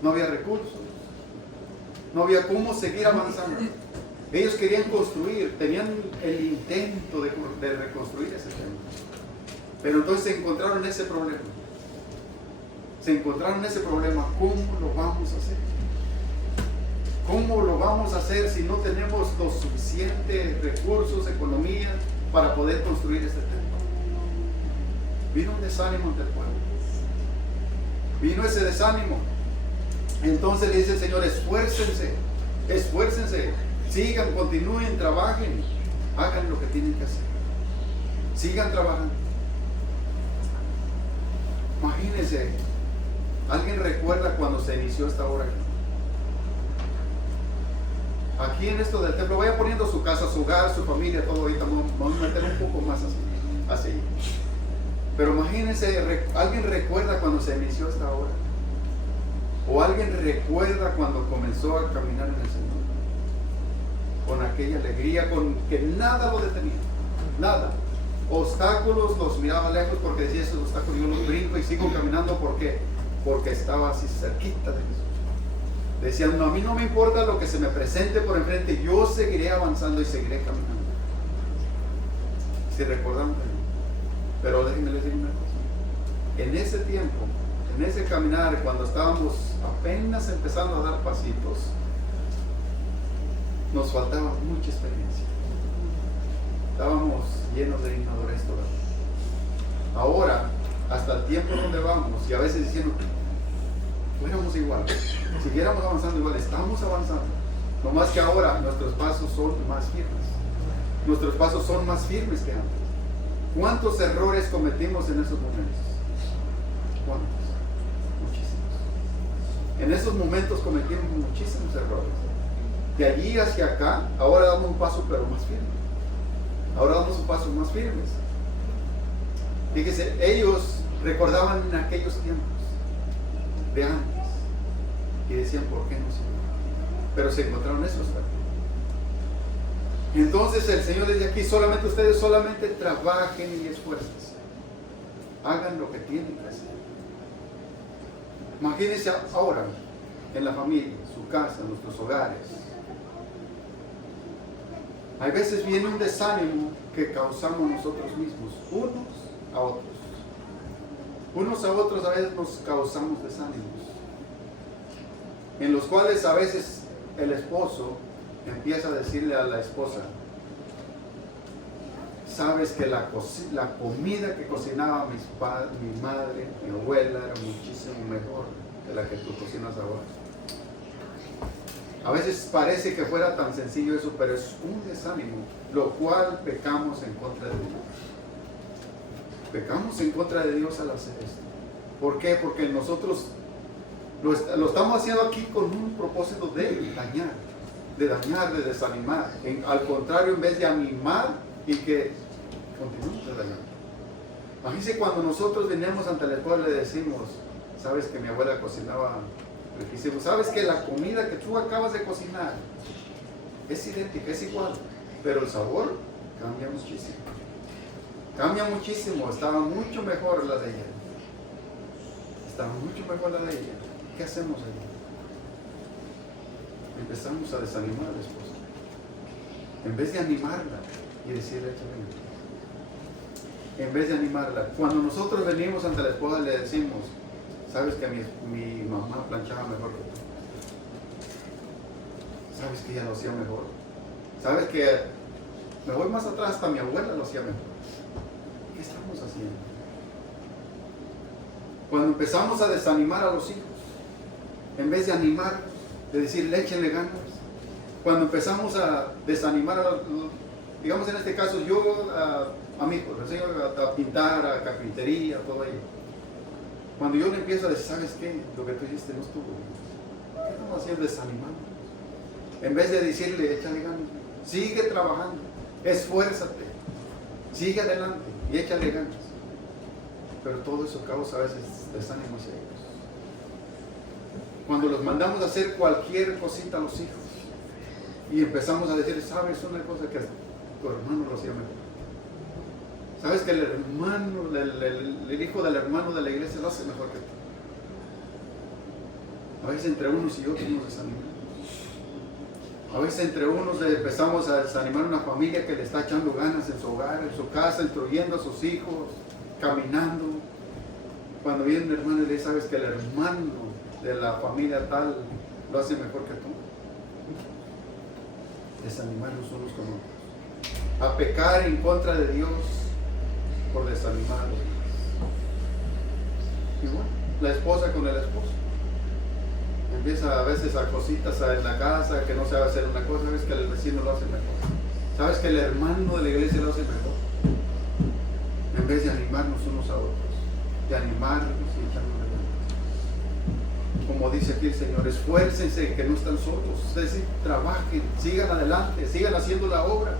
No había recursos. No había cómo seguir avanzando. Ellos querían construir, tenían el intento de reconstruir ese templo. Pero entonces se encontraron ese problema. ¿Cómo lo vamos a hacer? ¿Cómo lo vamos a hacer si no tenemos los suficientes recursos, economía para poder construir este templo? Vino un desánimo ante el pueblo. Vino ese desánimo. Entonces le dice el Señor, esfuércense, sigan, continúen, trabajen, hagan lo que tienen que hacer. Sigan trabajando. Imagínense, ¿alguien recuerda cuando se inició esta obra aquí? Aquí en esto del templo, vaya poniendo su casa, su hogar, su familia, todo. Ahorita vamos a meter un poco más así. Pero imagínense, ¿alguien recuerda cuando se inició esta obra? ¿O alguien recuerda cuando comenzó a caminar en el Señor? Con aquella alegría, con que nada lo detenía, nada. Obstáculos los miraba lejos porque decía, esos obstáculos yo los brinco y sigo caminando. ¿Por qué? Porque estaba así cerquita de Jesús. Decían, no, a mí no me importa lo que se me presente por enfrente, yo seguiré avanzando y seguiré caminando. Si recordan, pero déjenme les decir una cosa. En ese tiempo, en ese caminar, cuando estábamos apenas empezando a dar pasitos, nos faltaba mucha experiencia. Estábamos llenos de inmadurez todavía. Ahora, hasta el tiempo donde vamos, y a veces diciendo, fuéramos igual, siguiéramos avanzando igual, estamos avanzando. No más que ahora nuestros pasos son más firmes. Nuestros pasos son más firmes que antes. ¿Cuántos errores cometimos en esos momentos? ¿Cuántos? Muchísimos. En esos momentos cometimos muchísimos errores. De allí hacia acá, ahora damos un paso pero más firme. Ahora damos un paso más firmes. Fíjese, ellos recordaban en aquellos tiempos de antes y decían, ¿por qué no se dio? Pero se encontraron esos errores. Entonces el Señor les dice aquí, ustedes solamente trabajen y esfuércense. Hagan lo que tienen que hacer. Imagínense ahora, en la familia, su casa, nuestros hogares. Hay veces viene un desánimo que causamos nosotros mismos, unos a otros. Unos a otros a veces nos causamos desánimos, en los cuales a veces el esposo empieza a decirle a la esposa, sabes que la comida que cocinaba mi madre, mi abuela, era muchísimo mejor de la que tú cocinas ahora. A veces parece que fuera tan sencillo eso, pero es un desánimo, lo cual pecamos en contra de Dios. Pecamos en contra de Dios al hacer esto. ¿Por qué? Porque nosotros lo estamos haciendo aquí con un propósito de dañar, de desanimar. Al contrario, en vez de animar y que continuemos de dañar. Imagínense cuando nosotros venimos ante la escuela y le decimos, sabes que mi abuela cocinaba riquísimo, sabes que la comida que tú acabas de cocinar es idéntica, es igual, pero el sabor cambia muchísimo. Cambia muchísimo, estaba mucho mejor la de ella. ¿Qué hacemos ahí? Empezamos a desanimar a la esposa. En vez de animarla y decirle, en vez de animarla, cuando nosotros venimos ante la esposa le decimos, sabes que mi mamá planchaba mejor que tú. Sabes que ella lo hacía mejor. Sabes que me voy más atrás, hasta mi abuela lo hacía mejor. ¿Qué estamos haciendo? Cuando empezamos a desanimar a los hijos, en vez de animar, de decirle échenle ganas, cuando empezamos a desanimar a digamos en este caso yo a mi hijo, le enseño a pintar, a carpintería, todo ello. Cuando yo le empiezo a decir, ¿sabes qué? Lo que tú hiciste no estuvo bien. ¿Qué estamos haciendo? Desanimando. En vez de decirle, échale ganas, sigue trabajando, esfuérzate, sigue adelante y échale ganas. Pero todo eso causa a veces desánimo hacia ellos. Cuando los mandamos a hacer cualquier cosita a los hijos y empezamos a decir, ¿sabes una cosa que tu hermano lo hacía mejor? ¿Sabes que el hermano, el hijo del hermano de la iglesia lo hace mejor que tú? A veces entre unos y otros nos desanimamos. A veces entre unos empezamos a desanimar a una familia que le está echando ganas en su hogar, en su casa, instruyendo a sus hijos, caminando. Cuando viene un hermano y le dice, sabes que el hermano de la familia tal lo hace mejor que tú. Desanimarnos unos con otros. A pecar en contra de Dios por desanimarlos. Y bueno, la esposa con el esposo. Empieza a veces a cositas en la casa, que no sabe hacer una cosa, sabes que el vecino lo hace mejor. Sabes que el hermano de la iglesia lo hace mejor. En vez de animarnos unos a otros, de animarnos y echarnos adelante. Como dice aquí el Señor, esfuércense que no están solos. Ustedes sí, trabajen, sigan adelante, sigan haciendo la obra.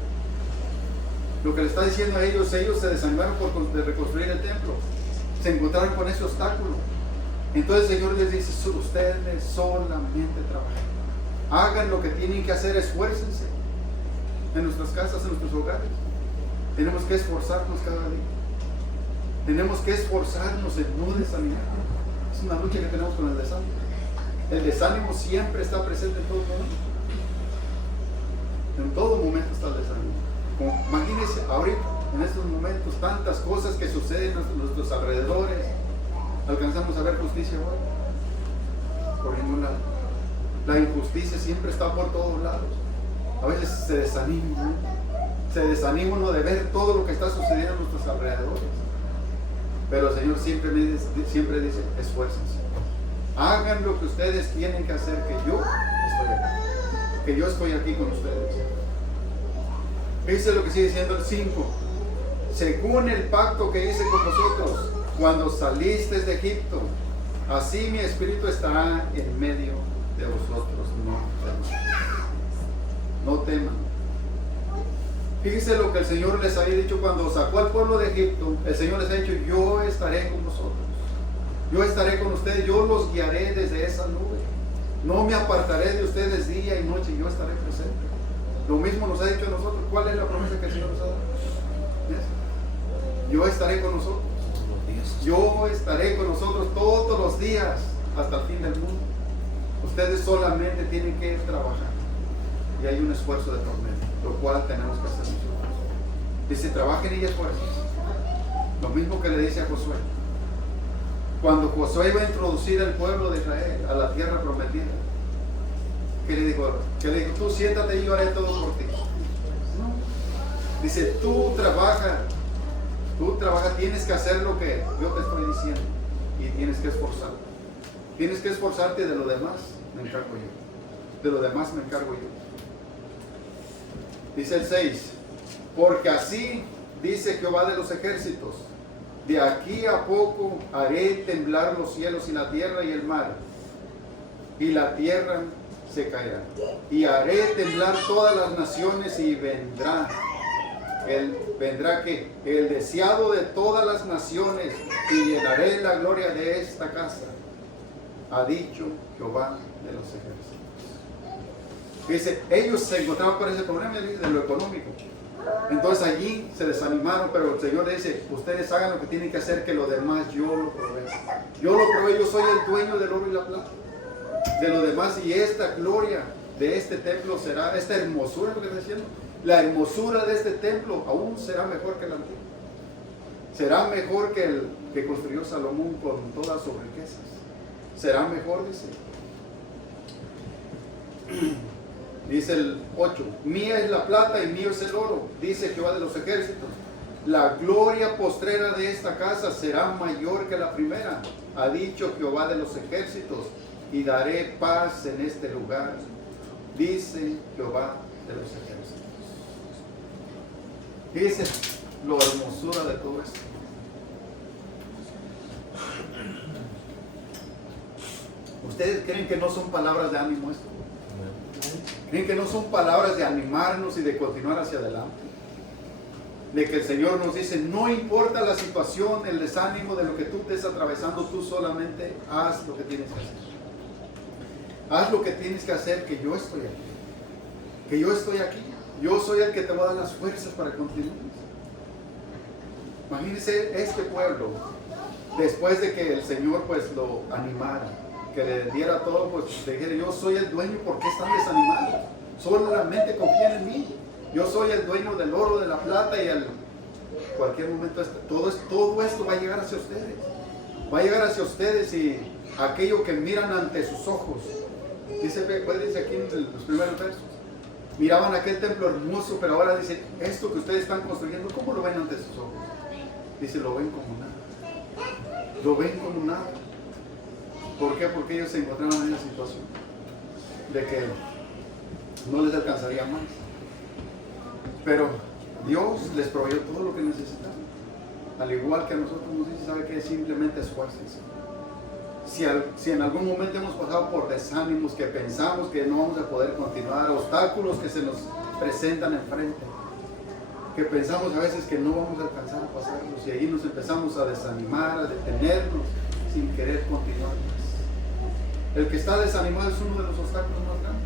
Lo que le está diciendo a ellos se desanimaron de reconstruir el templo. Se encontraron con ese obstáculo. Entonces el Señor les dice, ustedes solamente trabajen. Hagan lo que tienen que hacer, esfuércense. En nuestras casas, en nuestros hogares. Tenemos que esforzarnos cada día. Tenemos que esforzarnos en no desanimar. Es una lucha que tenemos con el desánimo. El desánimo siempre está presente en todo momento. En todo momento está el desánimo. Imagínense ahorita, en estos momentos, tantas cosas que suceden a nuestros alrededores. Alcanzamos a ver justicia ahora. Por ningún lado. La injusticia siempre está por todos lados. A veces se desanima. Se desanima uno de ver todo lo que está sucediendo a nuestros alrededores. Pero el Señor siempre dice, esfuércense. Hagan lo que ustedes tienen que hacer, que yo estoy aquí. Que yo estoy aquí con ustedes. Fíjense lo que sigue diciendo el 5. Según el pacto que hice con vosotros cuando salisteis de Egipto, así mi espíritu estará en medio de vosotros. No teman. Fíjense lo que el Señor les había dicho cuando sacó al pueblo de Egipto. El Señor les ha dicho, yo estaré con vosotros. Yo estaré con ustedes, yo los guiaré desde esa nube. No me apartaré de ustedes día y noche, yo estaré presente. Lo mismo nos ha dicho a nosotros. ¿Cuál es la promesa que el Señor nos ha dado? Yo estaré con nosotros. Yo estaré con nosotros todos los días hasta el fin del mundo. Ustedes solamente tienen que trabajar. Y hay un esfuerzo de por medio, lo cual tenemos que hacer nosotros. Dice, trabajen y esfuercen. Lo mismo que le dice a Josué. Cuando Josué iba a introducir al pueblo de Israel a la tierra prometida, ¿qué le dijo? Que le dijo, tú siéntate y yo haré todo por ti. No. Dice, tú trabaja, tienes que hacer lo que yo te estoy diciendo y tienes que esforzarte. Tienes que esforzarte, de lo demás me encargo yo. De lo demás me encargo yo. Dice el 6, porque así dice Jehová de los ejércitos, de aquí a poco haré temblar los cielos y la tierra y el mar, y la tierra se caerá, y haré temblar todas las naciones y vendrá que el deseado de todas las naciones, y llenaré la gloria de esta casa, ha dicho Jehová de los ejércitos. Dice, ellos se encontraban con ese problema de lo económico. Entonces allí se desanimaron, pero el Señor le dice, ustedes hagan lo que tienen que hacer, que lo demás yo lo proveo. Yo lo proveo, yo soy el dueño del oro y la plata. De lo demás, y esta gloria de este templo será, esta hermosura, lo que está diciendo, la hermosura de este templo aún será mejor que el antiguo. Será mejor que el que construyó Salomón con todas sus riquezas. Será mejor, dice. Dice el 8, mía es la plata y mío es el oro, dice Jehová de los ejércitos. La gloria postrera de esta casa será mayor que la primera, ha dicho Jehová de los ejércitos, y daré paz en este lugar, dice Jehová de los ejércitos. Dice la hermosura de todo esto. ¿Ustedes creen que no son palabras de ánimo esto? ¿Creen que no son palabras de animarnos y de continuar hacia adelante? De que el Señor nos dice, no importa la situación, el desánimo de lo que tú estés atravesando, tú solamente haz lo que tienes que hacer. Haz lo que tienes que hacer, que yo estoy aquí. Que yo estoy aquí. Yo soy el que te va a dar las fuerzas para continuar. Imagínense este pueblo, después de que el Señor pues lo animara, que le diera todo, pues le dijera, yo soy el dueño, ¿por qué están desanimados? Solamente confíen en mí. Yo soy el dueño del oro, de la plata y cualquier momento todo esto va a llegar hacia ustedes. Va a llegar hacia ustedes y aquello que miran ante sus ojos. Dice aquí en los primeros versos. Miraban aquel templo hermoso, pero ahora dice, esto que ustedes están construyendo, ¿cómo lo ven ante sus ojos? Dice, lo ven como nada. Lo ven como nada. ¿Por qué? Porque ellos se encontraban en una situación de que no les alcanzaría más. Pero Dios les proveyó todo lo que necesitaban. Al igual que a nosotros nos dice, ¿sabe qué? Simplemente esfuércense. Si en algún momento hemos pasado por desánimos, que pensamos que no vamos a poder continuar, obstáculos que se nos presentan enfrente, que pensamos a veces que no vamos a alcanzar a pasarlos, y ahí nos empezamos a desanimar, a detenernos, sin querer continuar más. El que está desanimado es uno de los obstáculos más grandes.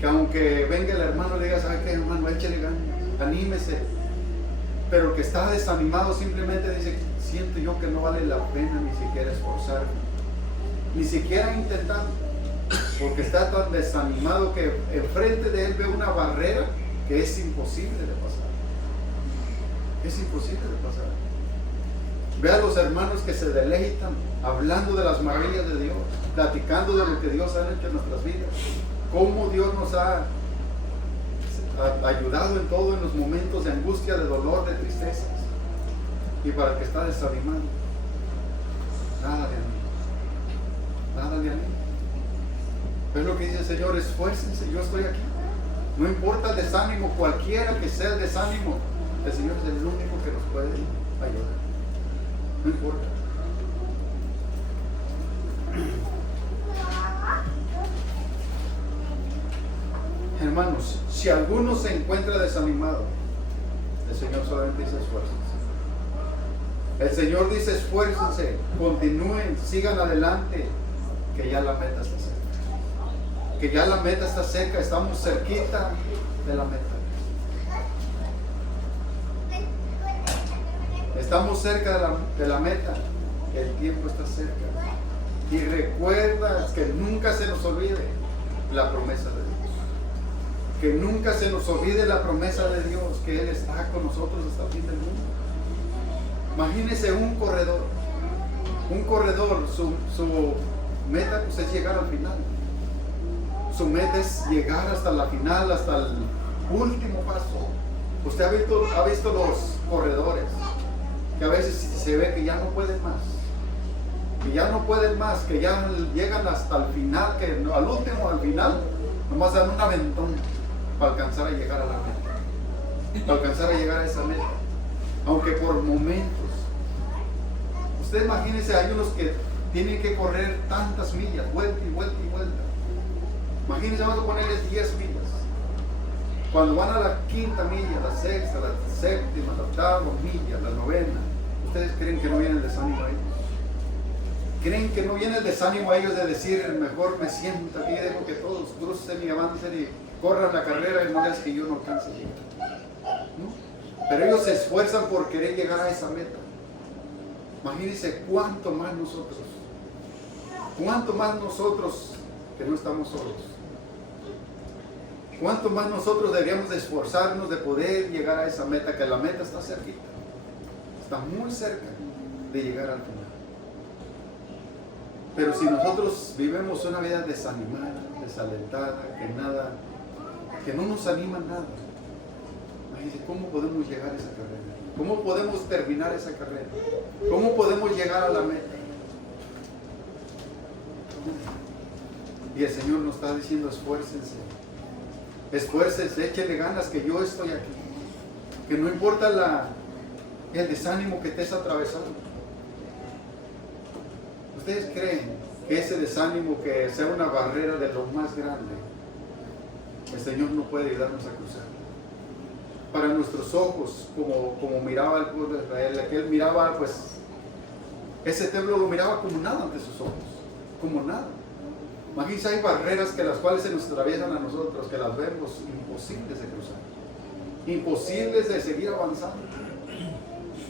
Que aunque venga el hermano y le diga, ¿sabe qué, hermano? Échale ganas, anímese. Pero el que está desanimado simplemente dice, siento yo que no vale la pena ni siquiera esforzarme, ni siquiera intentar, porque está tan desanimado que enfrente de él ve una barrera que es imposible de pasar. Es imposible de pasar. Ve a los hermanos que se deleitan hablando de las maravillas de Dios, platicando de lo que Dios ha hecho en nuestras vidas, cómo Dios nos ha ayudado en todo, en los momentos de angustia, de dolor, de tristezas. Y para el que está desanimado, nada de mí, nada de mí. Es lo que dice el Señor, esfuércense, yo estoy aquí. No importa el desánimo, cualquiera que sea el desánimo, el Señor es el único que nos puede ayudar. No importa. Hermanos, si alguno se encuentra desanimado, el Señor solamente dice esfuércense. El Señor dice esfuércense, continúen, sigan adelante, que ya la meta está cerca. Que ya la meta está cerca, estamos cerquita de la meta. Estamos cerca de la meta, el tiempo está cerca. Y recuerda que nunca se nos olvide la promesa de Dios. Que nunca se nos olvide la promesa de Dios, que Él está con nosotros hasta el fin del mundo. Imagínese un corredor, su meta pues es llegar al final. Su meta es llegar hasta la final, hasta el último paso. Usted ha visto los corredores, que a veces se ve que ya no pueden más, que ya llegan hasta el final, que al final, nomás dan un aventón para alcanzar a llegar a la meta, para alcanzar a llegar a esa meta, aunque por momentos. Usted imagínese, hay unos que tienen que correr tantas millas, vuelta y vuelta y vuelta. Imagínense, vamos a ponerles 10 millas. Cuando van a la quinta milla, la sexta, la séptima, la octava milla, la novena, ¿ustedes creen que no viene el desánimo a ellos? ¿Creen que no viene el desánimo a ellos de decir, mejor me siento aquí, dejo que todos crucen y avancen y corran la carrera y no veas que yo no alcance a llegar? ¿No? Pero ellos se esfuerzan por querer llegar a esa meta. Imagínense cuánto más nosotros que no estamos solos. Cuánto más nosotros deberíamos de esforzarnos de poder llegar a esa meta, que la meta está cerquita, está muy cerca de llegar al final. Pero si nosotros vivimos una vida desanimada, desalentada, que no nos anima nada, imagínense cómo podemos llegar a esa carrera, cómo podemos terminar esa carrera, cómo podemos llegar a la meta. Y el Señor nos está diciendo esfuércense, échenle ganas, que yo estoy aquí, que no importa el desánimo que estés atravesando. ¿Ustedes creen que ese desánimo, que sea una barrera de lo más grande, el Señor no puede ayudarnos a cruzar? Para nuestros ojos, como miraba el pueblo de Israel, que él miraba, pues, ese templo lo miraba como nada ante sus ojos, como nada. Imagínense, hay barreras que las cuales se nos atraviesan a nosotros, que las vemos imposibles de cruzar, imposibles de seguir avanzando.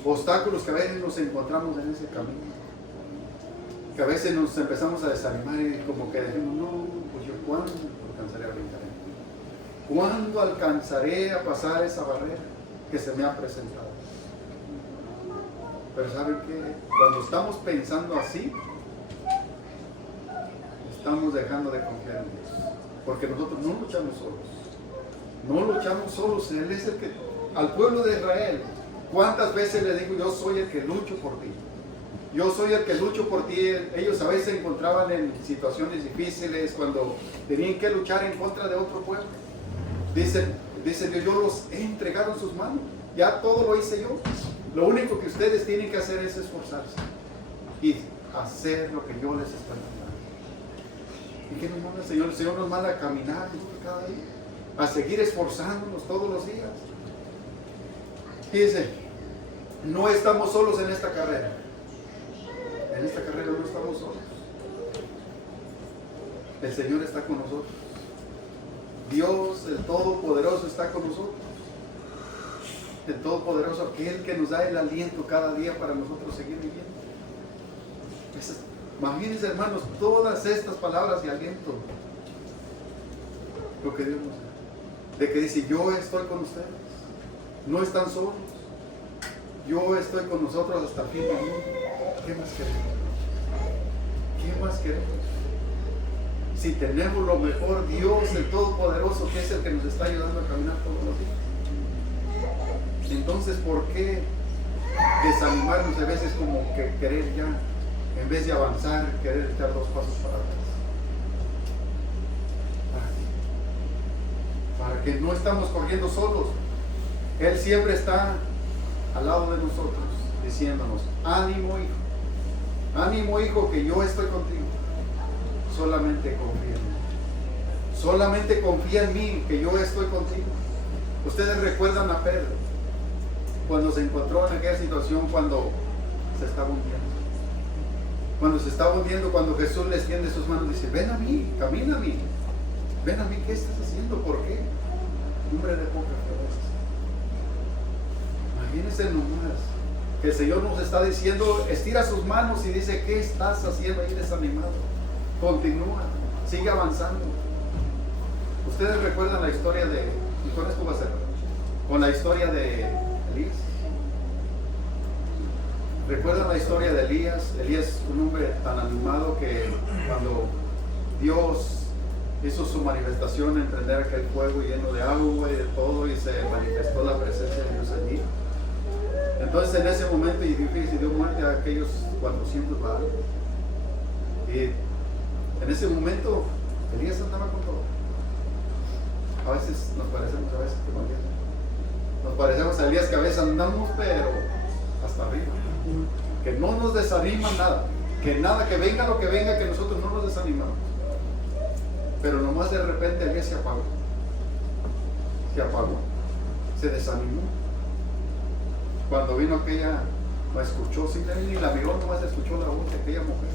Obstáculos que a veces nos encontramos en ese camino, que a veces nos empezamos a desanimar y como que decimos, no, pues yo cuándo alcanzaré a brincar. ¿Cuándo alcanzaré a pasar esa barrera que se me ha presentado? Pero ¿saben qué? Cuando estamos pensando así, estamos dejando de confiar en Dios. Porque nosotros no luchamos solos. No luchamos solos. Él es el que, al pueblo de Israel, ¿cuántas veces le digo, yo soy el que lucho por ti? Yo soy el que lucho por ti. Ellos a veces se encontraban en situaciones difíciles cuando tenían que luchar en contra de otro pueblo. Dicen Dios, yo los he entregado en sus manos. Ya todo lo hice yo. Lo único que ustedes tienen que hacer es esforzarse y hacer lo que yo les estoy mandando. ¿Y qué nos manda el Señor? El Señor nos manda a caminar cada día, a seguir esforzándonos todos los días. Fíjense, no estamos solos en esta carrera. En esta carrera no estamos solos. El Señor está con nosotros. Dios, el Todopoderoso, está con nosotros. El Todopoderoso, aquel que nos da el aliento cada día para nosotros seguir viviendo. Imagínense, hermanos, todas estas palabras de aliento. Lo que Dios nos da. De que dice, yo estoy con ustedes. No están solos. Yo estoy con nosotros hasta el fin del mundo. ¿Qué más queremos? ¿Qué más queremos? Si tenemos lo mejor, Dios, el Todopoderoso, que es el que nos está ayudando a caminar todos los días. Entonces, ¿por qué desanimarnos a veces como que querer ya, en vez de avanzar, querer echar 2 pasos para atrás? Para que no estamos corriendo solos. Él siempre está al lado de nosotros, diciéndonos, ánimo hijo, que yo estoy contigo. Solamente confía en mí. Solamente confía en mí, que yo estoy contigo. Ustedes recuerdan a Pedro, cuando se encontró en aquella situación, cuando se estaba hundiendo. Cuando se estaba hundiendo, cuando Jesús le extiende sus manos, dice, ven a mí, camina a mí. Ven a mí, ¿qué estás haciendo? ¿Por qué? Hombre de poca fe. Imagínense nomás que el Señor nos está diciendo, estira sus manos y dice, ¿qué estás haciendo ahí desanimado? Continúa, sigue avanzando. Ustedes recuerdan la historia de, y con esto va a ser, con la historia de Elías. ¿Recuerdan la historia de Elías? Elías, un hombre tan animado que cuando Dios hizo su manifestación en prender aquel fuego lleno de agua y de todo, y se manifestó la presencia de Dios allí. Entonces en ese momento, y dio muerte a aquellos 400 varones. Y en ese momento Elías andaba con todo. A veces nos parecemos, a veces que no. Nos parecemos a Elías, que a veces andamos pero hasta arriba. Que no nos desanima nada. Que nada, que venga lo que venga, que nosotros no nos desanimamos. Pero nomás de repente Elías se apagó. Se desanimó. Cuando vino aquella, no escuchó, simplemente ni la miró, nomás escuchó la voz de aquella mujer.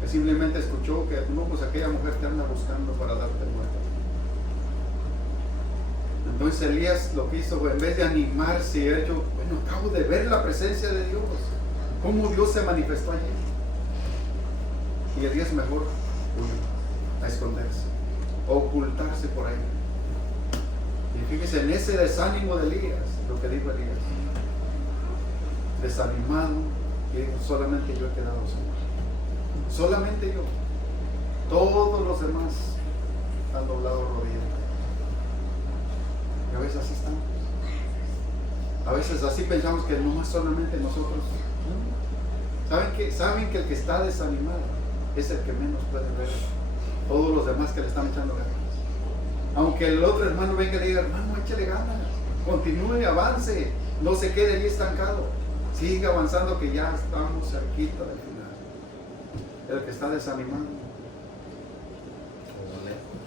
Que simplemente escuchó que no, pues aquella mujer te anda buscando para darte muerte. Entonces Elías lo que hizo, en vez de animarse, ha hecho, bueno, acabo de ver la presencia de Dios, cómo Dios se manifestó allí. Y Elías mejor a esconderse, a ocultarse por ahí. Y fíjese, en ese desánimo de Elías, lo que dijo Elías, desanimado, y dijo, solamente yo he quedado solo. Solamente yo. Todos los demás han doblado rodillas. Y a veces así estamos. A veces así pensamos que no solamente nosotros. ¿Saben que el que está desanimado es el que menos puede ver todos los demás que le están echando ganas? Aunque el otro hermano venga y le diga, hermano, échale ganas, continúe, avance, no se quede allí estancado, sigue avanzando, que ya estamos cerquita del final. El que está desanimado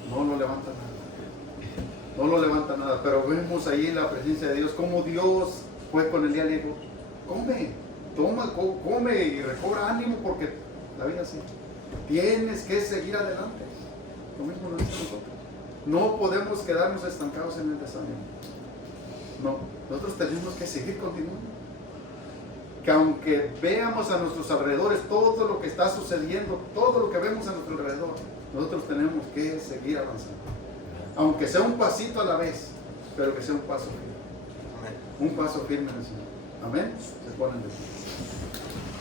no lo levanta nada. No lo levanta nada, pero vemos ahí la presencia de Dios, como Dios fue con el día, le dijo, come y recobra ánimo, porque la vida así. Tienes que seguir adelante. Lo mismo lo dice nosotros. No podemos quedarnos estancados en el desánimo. No, nosotros tenemos que seguir continuando. Que aunque veamos a nuestros alrededores todo lo que está sucediendo, todo lo que vemos a nuestro alrededor, nosotros tenemos que seguir avanzando. Aunque sea un pasito a la vez, pero que sea un paso firme. Amén. Un paso firme en el Señor. Amén. Se ponen de pie.